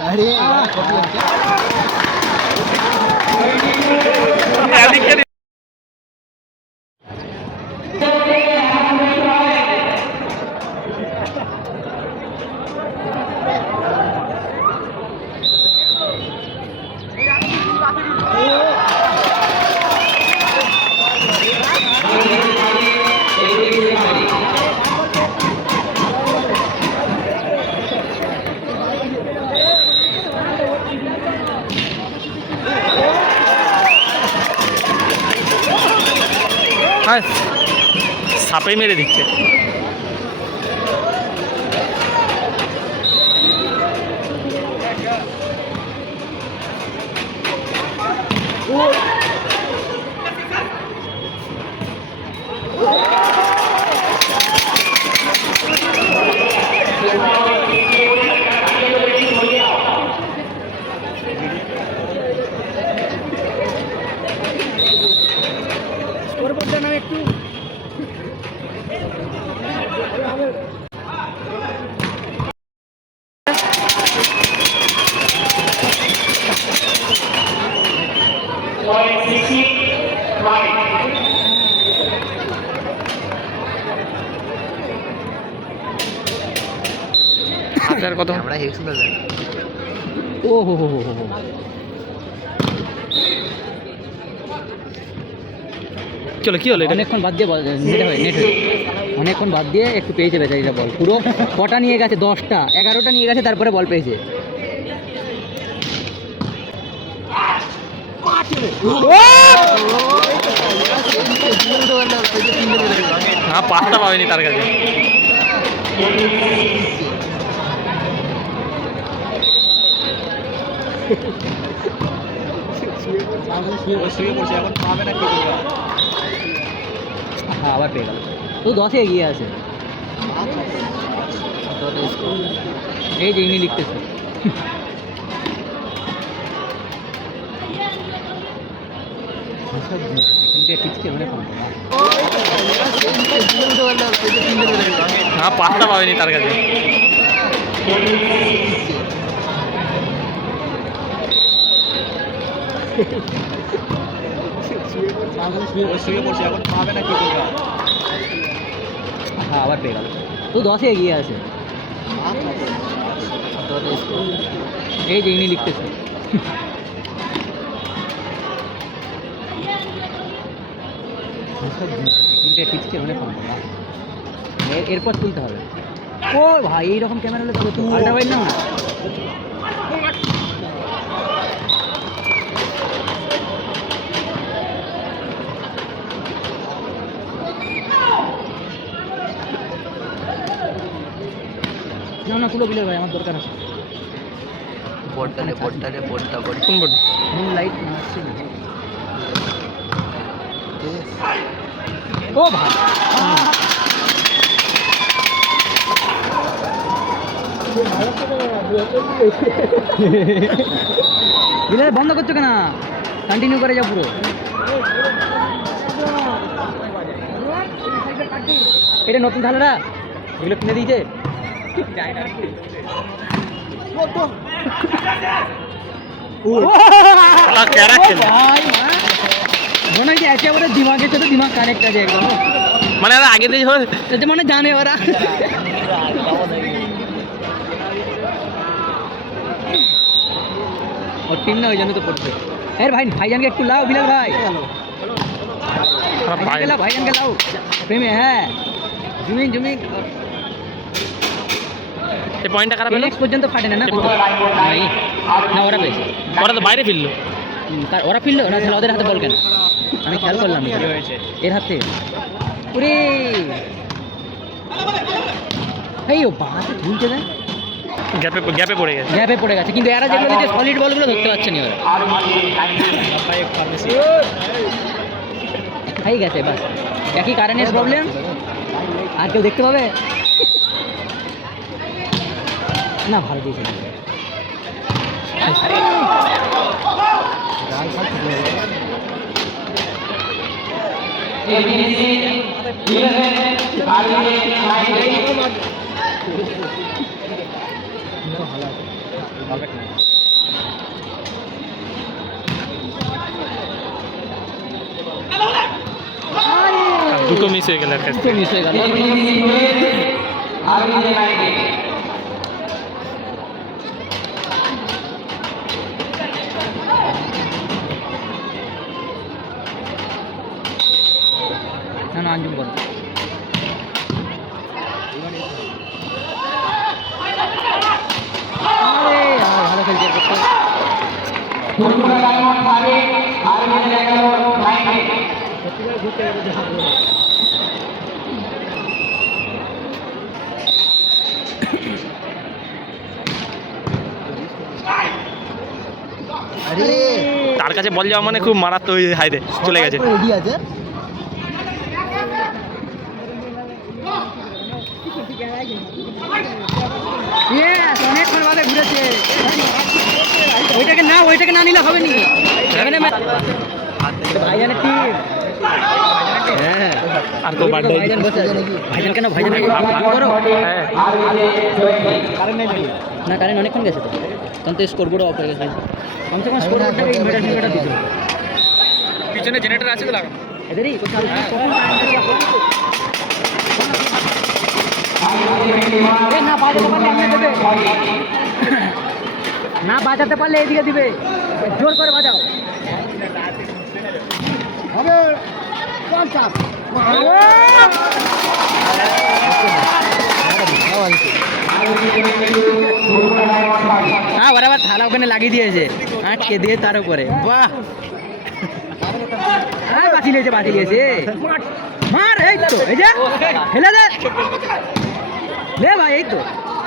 અરે হ্যাঁ সাপে মেরে দিচ্ছে। হাজার কত? আমরা হেক্স ও হো হো হো হো। চলো কি হলো এটা? অনেকক্ষণ বাদ দিয়ে বল নেট হয়ে নেট হয়ে। অনেকক্ষণ বাদ দিয়ে একটু পেয়েছে বেচারিটা বল। পুরো কটা নিয়ে গেছে? দশটা। এগারোটা নিয়ে গেছে তারপরে বল পেয়েছে। হ্যাঁ পাত্তা পাবেনি তার কাছে। হ্যাঁ আবার পেয়ে গেল তো দশে এগিয়ে আছে এই যে ইনি লিখতেছে না। পাত্তা পাবেনি তার কাছে হ্যাঁ আবার পেয়ে গেল। তো দশে এগিয়ে আছে। এই যে ইনি লিখতেছে। মানে না। এর- এরপর তুলতে হবে। ও ভাই এইরকম ক্যামেরা হলে তো আল্ট্রা না না তুলো বিলে ভাই আমার দরকার আছে? বোর্ডটা নে বোর্ডটা নে বোর্ডটা বোর্ড কোন বোর্ড? মুন লাইট না ও ভাই বিলাল বন্ধ করছ কেন? কন্টিনিউ করে যাও পুরো। এটা নতুন ধালারা এগুলো কিনে দিয়েছে? শালা ক্যারা খেলে। ভাই, মা। মনে হয় যে একেবারে দিমাগের সাথে দিমাগ কানেক্ট আছে একদম মানে আর আগে দিয়ে হয় এটা মানে জানে ওরা ওর টিম না ওই জন্য তো পড়ছে এর ভাই ভাইজানকে একটু লাও বিলাল ভাই ভাইজানকে লাও ভাইজানকে লাও প্রেমে হ্যাঁ জুমিন জুমিন এই পয়েন্টটা খারাপ পর্যন্ত ফাটে না না না ওরা পেয়েছে। ওরা তো বাইরে ফিরলো। ওরা ফিরলো? না তাহলে ওদের হাতে বল কেন? আমি খেয়াল করলাম এর হাতে। ওরে এই ও ঝুলছে গ্যাপে গ্যাপে পড়ে গেছে। গ্যাপে পড়ে গেছে। কিন্তু এরা যেগুলো দিচ্ছে সলিড বলগুলো ধরতে পারছে না ওরা। খাই গেছে বাস। একই কারণে প্রবলেম আর কেউ দেখতে পাবে? না ভালো দিয়েছে। দুটো মিস হয়ে গেল দুটো মিস হয়ে গেল। না না আঞ্জুম করো। ভালো খেলছে তার কাছে বল যাওয়া মানে খুব মারাত্মক হাইরে চলে গেছে রেডি আছে ইয়েস অনেকক্ষণ বাদে ঘুরেছে ওইটাকে না ওইটাকে না নিলে হবে নি এখানে ম্যা- ভাইজানের টিম হ্যাঁ আর তো বার্থডে ভাইজান বসে আছে ভাইজান কেন ভাইজান করো হ্যাঁ না কারেন্ট অনেকক্ষণ গেছে তো তখন তো স্কোর বোর্ড অফ হয়ে গেছে কমসে কম স্কোর বোর্ডটা এই মেডাল ফিমেডাল দিতে হবে পিছনে জেনারেটর আছে তো লাগানো এদেরই কোথাও কখন এ, না বাজাতে পারলে এমনি দেবে না বাজাতে পারলে এদিকে দিবে। জোর করে বাজাও। হবে পঞ্চাশ। হ্যাঁ থালা ওখানে লাগিয়ে দিয়েছে। আটকে দিয়ে তার উপরে। বাহ। হ্যাঁ বাঁচিয়েছে বাঁচিয়েছে মার এই তো এই যে ফেলে দে। লে ভাই এই তো।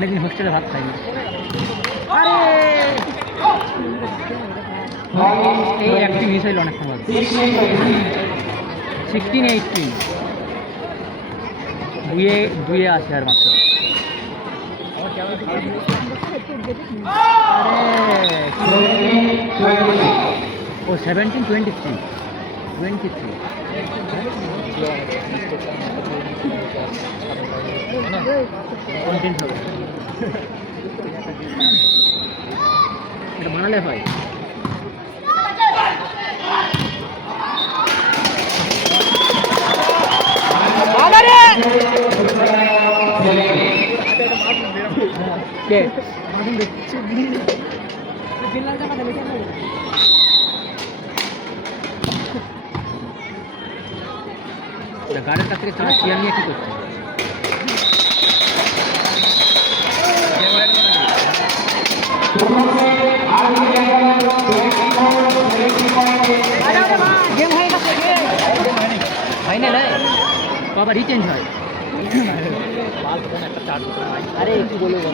অনেকদিন হোস্টেলে ভাত খাইনি আরে এই একটি মিস হইল অনেক সময় সিক্সটিন এইটিন দুয়ে দুয়ে আছে আর মাত্র আরে, ও seventeen twenty three twenty three এটা বানালে হয় কে গাড়ির কাছ থেকে চার চেয়ার নিয়ে কি করছে? ফাইনাল বাবা রিচেঞ্জ হয় আরে কি বলব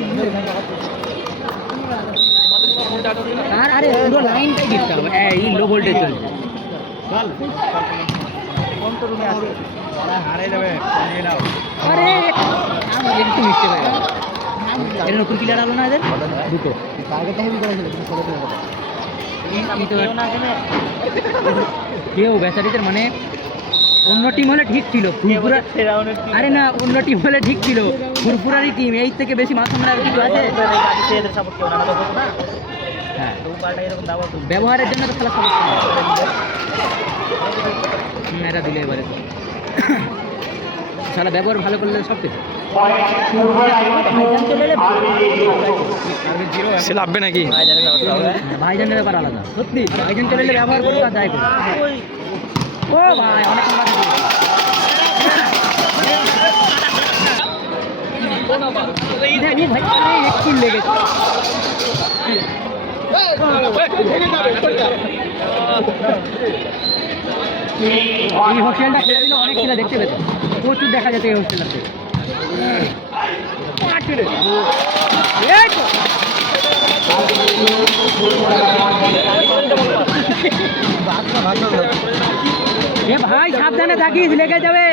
আর আরে পুরো লাইনটাই ডিস্টার্ব এই লো ভোল্টেজ চলছে। আরে আমি একটু হয়ে গেল এর নতুন প্লেয়ার আলো না এদের? দুটো। এই তো কেউ ব্যাচারিদের মানে অন্য টিম হলে ঠিক ছিল ফুরফুরা আরে না অন্য টিম হলে ঠিক ছিল ফুরফুরারই টিম এই থেকে বেশি মাথা মারা কিছু আছে? হ্যাঁ। ব্যবহারের জন্য তো খেলা এটা দিলে এবারে। শালা ব্যবহার ভালো করলে সব কিছু সে লাভবে নাকি ভাইজানের ব্যাপার আলাদা সত্যি ভাইজান চলে ব্যবহার করতে আর যাই ও ভাই অনেক একটু লেগেছে এই হোটেলটা খেলে দিলে অনেক ছেলে দেখতে পেত প্রচুর দেখা যেত এই হোস্টেলাতে ভাই, সাবধানে থাকিস, লেগে যাবে!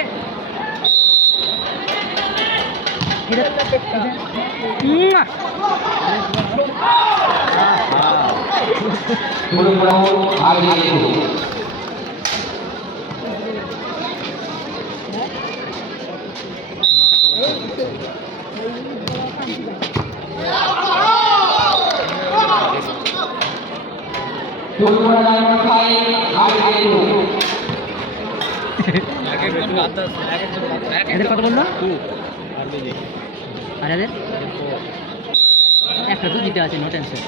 একটা তো জিতে আছে নো টেনশন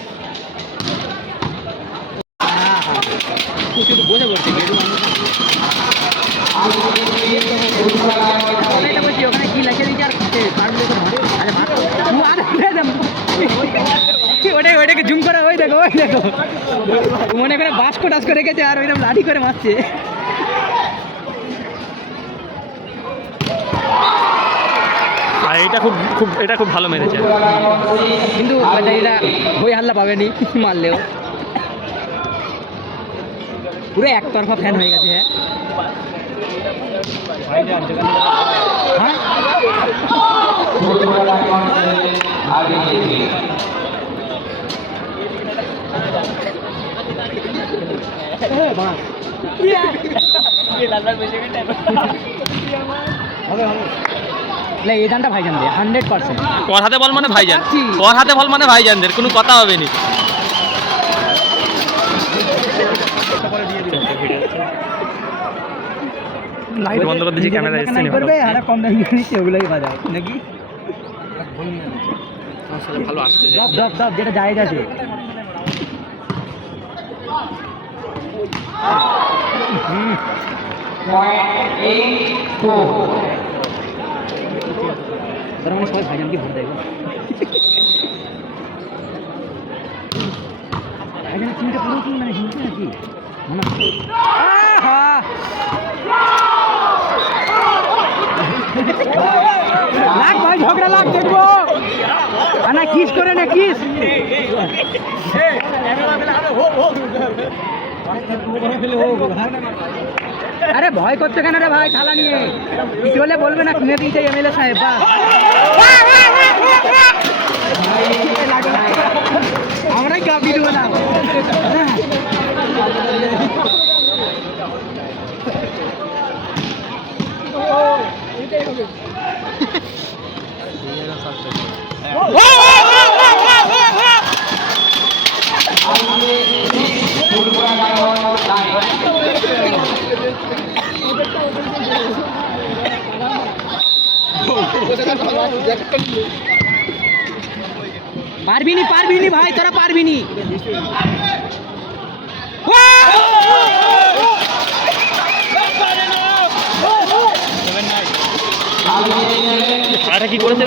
ওখানে কি লেখে দিয়েছে আর ও আর উঠে যাম। ওটাই ওটাকে জুম করা ওই দেখো ওই দেখো মনে করে বাস্কো টাস্কো রেখেছে আর ওইরকম লাঠি করে মারছে। আর এটা খুব খুব এটা খুব ভালো মেরেছে। কিন্তু এটা বই হাল্লা পাবেনি মারলেও। পুরো একতরফা ফ্যান হয়ে গেছে হ্যাঁ। হ্যাঁ? না এই গানটা হান্ড্রেড পার্সেন্ট ওর হাতে বল মানে ভাইজান। ওর হাতে বল মানে ভাইজানদের কোনো কথা হবে নি লাইট বন্ধ করে দিয়েছি ক্যামেরা এসছে না করবে আর কম দামি নিচ্ছে ওগুলোই বাজায় নাকি? ভালো আসছে। দব দব দব যেটা হুম। তার মানে সবাই ভাইজানকে ভোট দেয়। ভাইজানের চিন্তা পুরো কি মানে হিংসা নাকি মনে লাগ ভাই ঝগড়া লাগ দেখব আনা কিস করে না কিস আরে ভয় করতে কেন রে ভাই? থালা নিয়ে। কিছু হলে বলবে না কিনে দিয়েছে এমএলএ সাহেব আমরাই কাপি দেবো না পারবি নি পারবি নি ভাই তোরা পারবি নি কি করেছে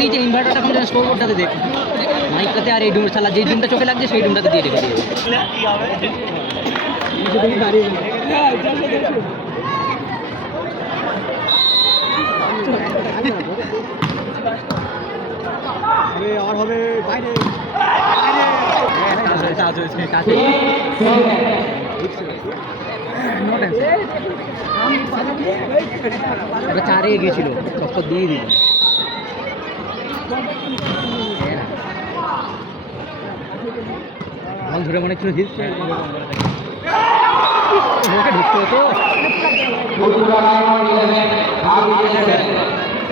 দিয়েছে ইনভার্টারটা কোন স্টোর বোর্ডটাতে দেখ। মাইকটাতে আর এই ডুম শালা যেই ডুমটা চোখে লাগছে সেই ডুমটাতে দিয়ে রেখে আর হবে বাইরে। চারে গিয়েছিল টক্কর দিয়ে দিল বল ধরে মনে হচ্ছিল জিতছে ওকে ঢুকতে হতো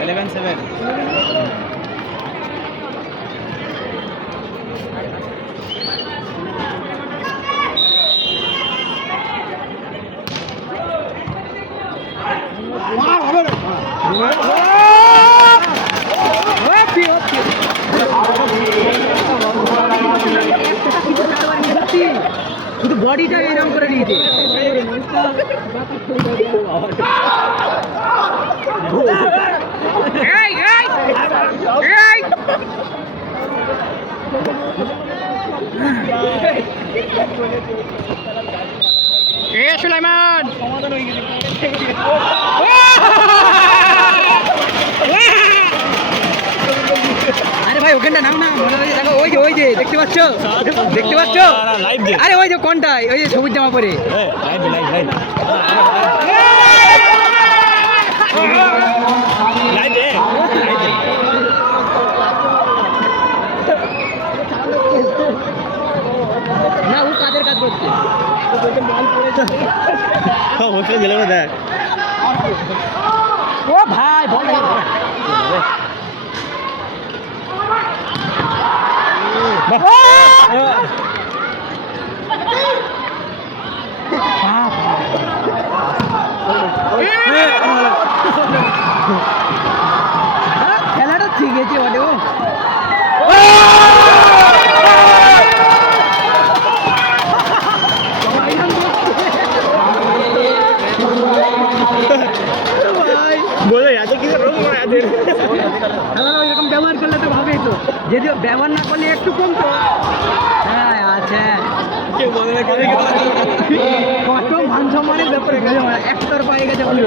ইলেভেন সেভেন হচ্ছে, হচ্ছে। শুধু বডিটা এরকম করে নিয়েছে এই, এই, এই। এ সুলাইমান আরে ভাই ওখানটা নাম না মনে হয় দেখো ওই যে ওই যে দেখতে পাচ্ছ? দেখতে পাচ্ছ? আরে ওই যে কোনটাই ওই যে সবুজ জামা পরে। না ও কাদের কাজ করছে? হোস্টেল গেলে দেখ। ও ভাই বল। খেলাটা যদিও ব্যবহার না করলে একটু কম তো হ্যাঁ আচ্ছা না কত মান সম্মানের ব্যাপারে গেছে একটার পায়ে গেছে বলে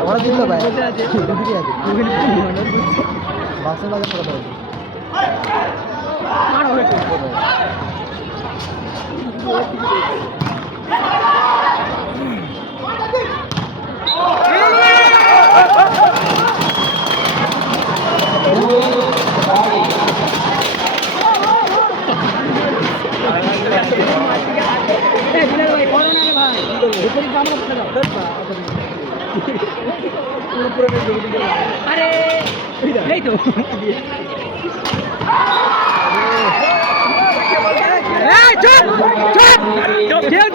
আমরা দিল ভাই। আছে বাসে বাজে পড়া পড়ে আরে এই তো এই চুপ চুপ। কেউ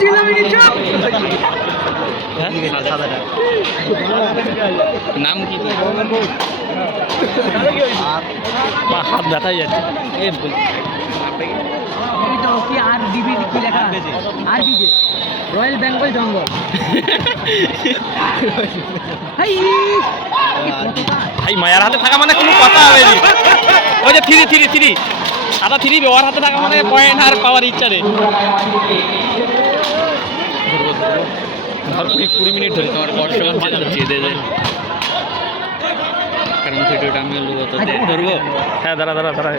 নাম কি? হাত যাচ্ছে। আর কি লেখা আর রয়্যাল বেঙ্গল জঙ্গল। হাই! ভাই মায়ের হাতে থাকা মানে কোনো কথা হবে ওই যে থ্রি থ্রি থ্রি। আদা থ্রি ওর হাতে থাকা মানে পয়েন্ট আর পাওয়ার ইচ্ছা নেই। ধর কুড়ি কুড়ি মিনিট ধরে তোমার দেবে কারণ ভিডিওটা আমি তো ধরবো। হ্যাঁ দাঁড়া দাঁড়া দাঁড়া।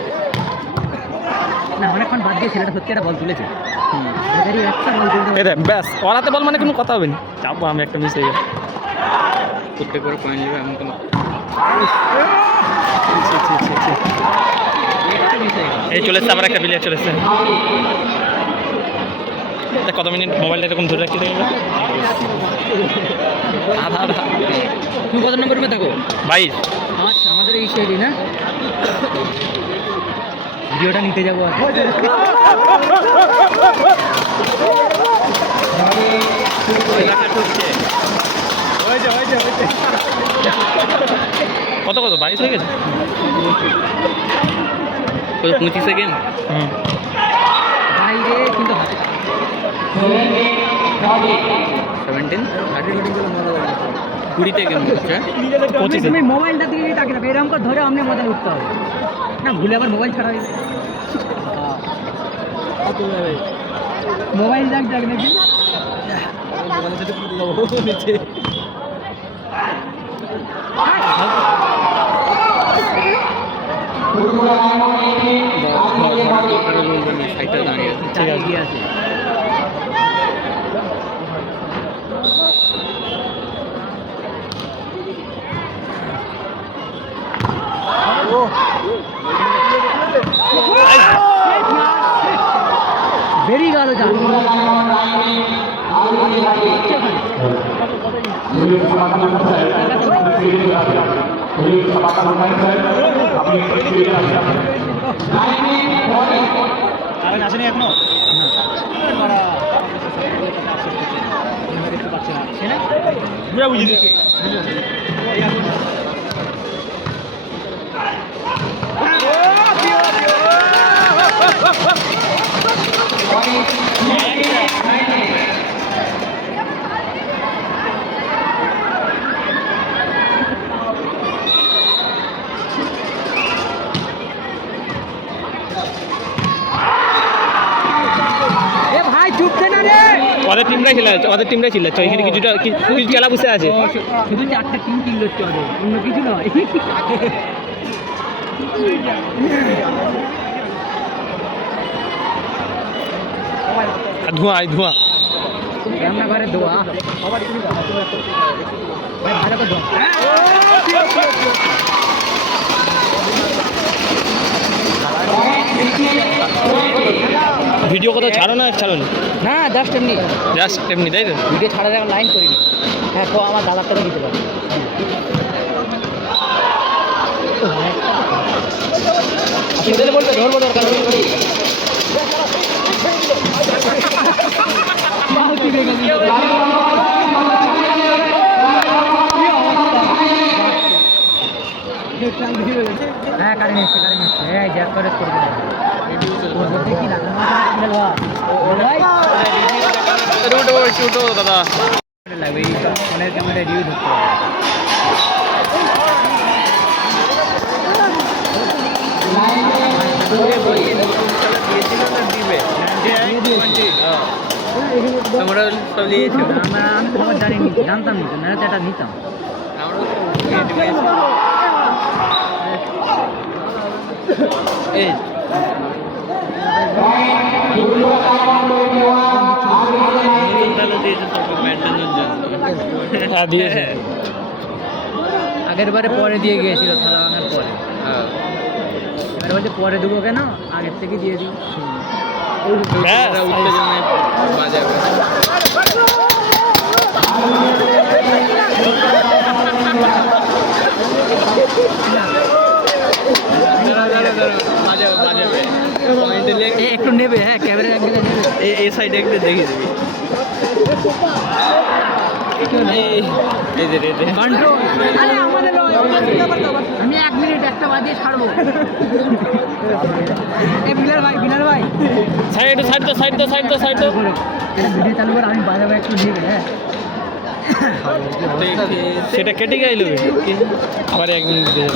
না অনেকক্ষণ বাদ দিয়ে ছেলেটা সত্যি একটা বল তুলেছে। ব্যাস হাতে মানে কোনো কথা হবে না। চাপবো আমি একটা মিস হয়ে যাব প্রত্যেক করে পয়েন্ট নেবে এমন কোনো এই চলে এসছে আবার একটা প্লেয়ার চলে এসছে তা কত মিনিট মোবাইলটা এরকম ধরে রাখতে দেখবে আধা আধা তুমি কত নম্বর রুমে থাকো? বাইশ। আচ্ছা আমাদের এই সাইডে না? ভিডিওটা নিতে যাব কত কত? বাইশ হয়ে গেছে? কত পঁচিশে গেম হুম। বাইরে কিন্তু সেভেন্টিন কুড়িতে গেম হচ্ছে? পঁচিশে। তুমি মোবাইলটা দিকে তাকিয়ে রাখো এরকম করে ধরে আপনি মজা উঠতে হবে। না ভুলে আবার মোবাইল ছাড়া হয়ে মোবাইল যাক যাক নাকি দাঁড়িয়ে আছে ঠিক আছে। এগিয়ে আছে বেরিয়ে গেল জান আসেনি এখনও? বুঝা বুঝি এ ভাই চুপছে না রে ওদের টিমটাই চিল্লাচ্ছে ওদের টিমটাই চিল্লাচ্ছে ওইখানে কিছুটা কি- কিছু খেলা বসে আছে। শুধু চারটা টিম কিল হচ্ছে ওদের অন্য কিছু নয়। ধোঁয়া ধোঁয়া। রান্নাঘরে ভালো করে দোয়া ভিডিও কোথাও ছাড়ো না ছাড়ো না। না জাস্ট এমনি। জাস্ট এমনি তাই তো? ভিডিও ছাড়া যাওয়ার লাইন করিনি হ্যাঁ তো আমার দাদার থেকে দিতে পারে। বলবে ধরবো দরকার হ্যাঁ কারেন্ট এসছে কারেন্ট এসছে। হ্যাঁ জ্যাক করে করবে একটু দাদা লাগবে এই ফোনের ক্যামেরা রিভিউ ধরতে তোমরা সব নিয়েছো আমরা আমি জানতাম না নিতাম এই আগের বারে পরে দিয়ে গিয়েছিল থালা ভাঙার পরে। এবার বলছে পরে দেবো কেন? আগের থেকে দিয়ে দিই ব্যাস, উত্তেজনায় বাজাবে বাজাবে বাজাবে পয়েন্টে লেখ এ, একটু নেবে হ্যাঁ ক্যামেরা এই সাইডে একটু দেখে দিবি। আমি এক মিনিট একটা বাজিয়ে ছাড়বো। এ বিলার ভাই বিলার ভাই। সাইড সাইড তো সাইড তো সাইড তো সাইড তো। ভিডিও চালু করে আমি বাজাবো একটু নেবে হ্যাঁ। সেটা কেটে গেল। আবার এক মিনিট দিয়ে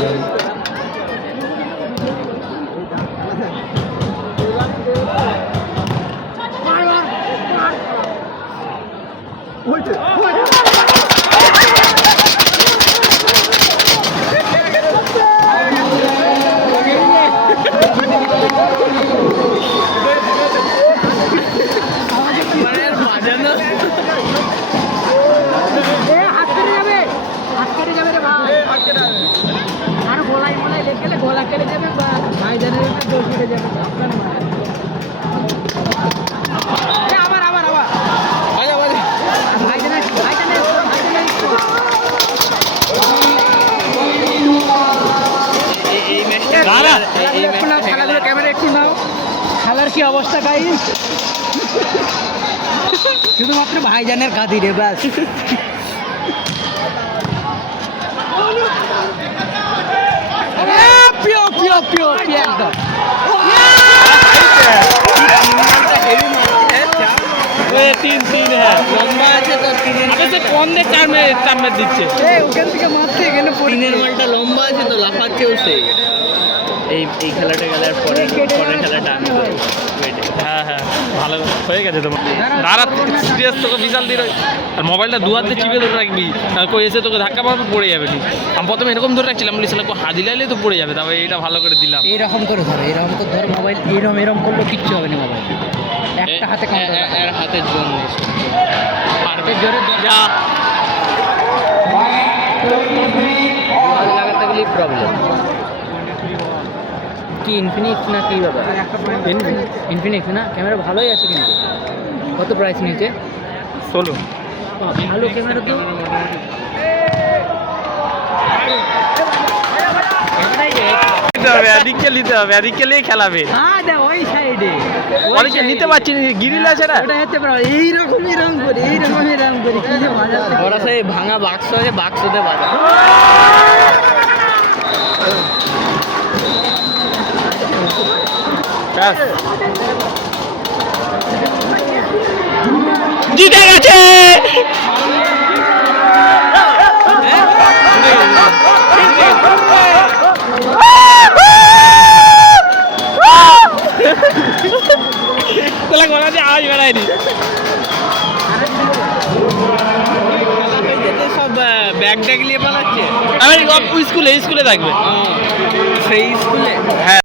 কি অবস্থা গাইস? শুধুমাত্র ভাইজানের খাতিরে রে ব্যাস পিও পিও পিও পিও একদম। তিন তিন হ্যাঁ। লম্বা আছে তো তিনের সে কোন চার চার দিচ্ছে? এই ওখান থেকে মারতে গেলে। তিনের মালটা লম্বা আছে তো লাফাচ্ছেও সে। এই এই খেলাটা গেলে আর পরের পরের খেলাটা আমি হ্যাঁ হ্যাঁ ভালো হয়ে গেছে তোমার। দাঁড়া সিরিয়াস তোকে বিশাল দিন আর মোবাইলটা দু হাতে চিপে ধরে রাখবি। আর কই এসে তোকে ধাক্কা মারবে পড়ে যাবে ঠিক। আমি প্রথমে এরকম ধরে রাখছিলাম বলি সালা হাদি লাইলে তো পড়ে যাবে তারপরে এইটা ভালো করে দিলাম। এইরকম করে ধরো এরকম তো ধর মোবাইল এরকম এরকম করলে কিচ্ছু হবে না মোবাইল। একটা হাতে এর হাতের জন্য পারবে জোরে যা। লাগাতে গেলেই প্রবলেম কি ইনফিনিক্স না কি ব্যাপার ইনফিনিক্স না? ক্যামেরা ভালোই আছে কিন্তু। কত প্রাইস নিয়েছে? ষোলো। ভালো ক্যামেরা তো। নিতে হবে এদিককে নিতে হবে এদিককে নিয়ে খেলাবে। হ্যাঁ দেখ ওই সাইডে অনেকে নিতে পারছি না গিরিল আছে না? ওটা হচ্ছে প্রায় এইরকম এরকম করে এইরকম এরকম করে কি যে মজা ওরা সেই ভাঙা বাক্স আছে বাক্সতে বাজা ব্যাস জিতে গেছে। তাহলে গলা দিয়ে আওয়াজ বেড়ায়নি। সব ব্যাগ ট্যাগ নিয়ে পালাচ্ছে আমি স্কুলে স্কুলে থাকবে। সেই স্কুলে হ্যাঁ।